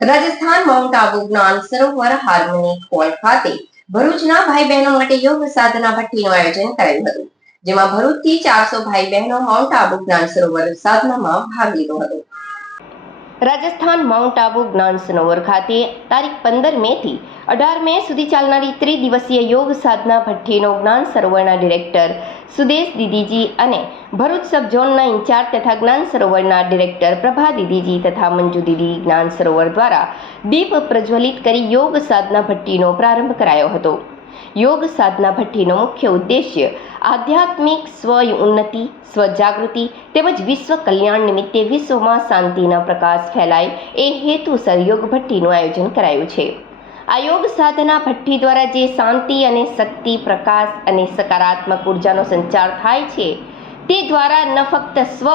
Rajasthan mount Abu જ્ઞાન સરોવર હાર્મોની hall ખાતે ભરૂચના ભાઈ બહેનો માટે યોગ સાધના ભઠ્ઠીનું આયોજન કરાયું હતું, જેમાં ભરૂચથી 400 ભાઈ બહેનો માઉન્ટ આબુ જ્ઞાન સરોવર સાધનામાં ભાગ લીધો હતો. રાજસ્થાન માઉન્ટ આબુ જ્ઞાન સરોવર ખાતે તારીખ 15 મે થી 18 મે સુધી ચાલનારી ત્રિદિવસીય યોગ સાધના ભઠ્ઠીનો જ્ઞાન સરોવરના ડિરેક્ટર સુદેશ દીદીજી અને ભરૂચ સબ ઝોનના ઇન્ચાર્જ તથા જ્ઞાન સરોવરના ડિરેક્ટર પ્રભા દીદીજી તથા મંજુ દીદી જ્ઞાન સરોવર દ્વારા દીપ પ્રજ્વલિત કરી યોગ સાધના ભઠ્ઠીનો પ્રારંભ કરાયો હતો. યોગ સાધના ભઠ્ઠીનો મુખ્ય ઉદ્દેશ્ય આધ્યાત્મિક સ્વ ઉન્નતિ, સ્વજાગૃતિ તેમજ વિશ્વ કલ્યાણ નિમિત્તે વિશ્વમાં શાંતિના પ્રકાશ ફેલાય એ હેતુસર યોગ ભઠ્ઠીનું આયોજન કરાયું છે. આ યોગ સાધના ભઠ્ઠી દ્વારા જે શાંતિ અને શક્તિ, પ્રકાશ અને સકારાત્મક ઉર્જાનો સંચાર થાય છે, તે દ્વારા ન ફક્ત સ્વ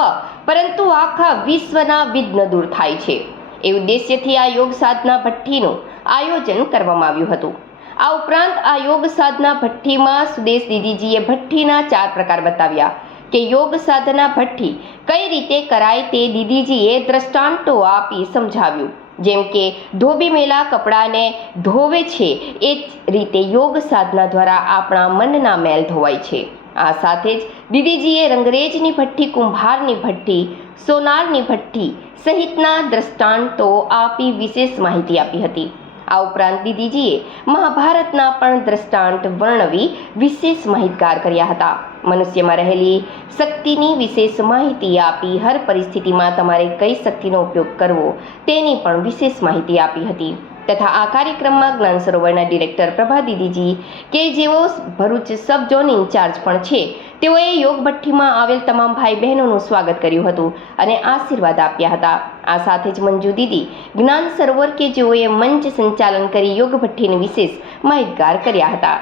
પરંતુ આખા વિશ્વના વિઘ્ન દૂર થાય છે. એ ઉદ્દેશ્યથી આ યોગ સાધના ભઠ્ઠીનું આયોજન કરવામાં આવ્યું હતું. આ ઉપરાંત આ યોગ સાધના ભઠ્ઠીમાં સુદેશ દીદીજીએ ભઠ્ઠીના 4 પ્રકાર બતાવ્યા કે યોગ સાધના ભઠ્ઠી કઈ રીતે કરાય તે દીદીજીએ દ્રષ્ટાંતો આપી સમજાવ્યું. જેમ કે ધોબી મેલા કપડાને ધોવે છે, એ જ રીતે યોગ સાધના દ્વારા આપણા મનના મેલ ધોવાય છે. આ સાથે જ દીદીજીએ રંગરેજની ભઠ્ઠી, કુંભારની ભઠ્ઠી, સોનારની ભઠ્ઠી સહિતના દ્રષ્ટાંતો આપી વિશેષ માહિતી આપી હતી. આ ઉપરાંત દીદીજીએ મહાભારતના પણ દ્રષ્ટાંત વર્ણવી વિશેષ માહિતગાર કર્યા હતા. મનુષ્યમાં રહેલી શક્તિની વિશેષ માહિતી આપી હર પરિસ્થિતિમાં તમારે કઈ શક્તિનો ઉપયોગ કરવો તેની પણ વિશેષ માહિતી આપી હતી. તથા આ કાર્યક્રમમાં જ્ઞાન સરોવરના ડિરેક્ટર પ્રભા દીદીજી કે જેઓ ભરૂચ સબ ઝોન ઇન્ચાર્જ પણ છે, તેઓએ યોગ ભઠ્ઠીમાં આવેલ તમામ ભાઈ બહેનોનું સ્વાગત કર્યું હતું અને આશીર્વાદ આપ્યા હતા. આ સાથે જ મંજુ દીદી જ્ઞાન સરોવર કે જેઓએ મંચ સંચાલન કરી યોગ ભઠ્ઠીને વિશેષ માહિતગાર કર્યા હતા.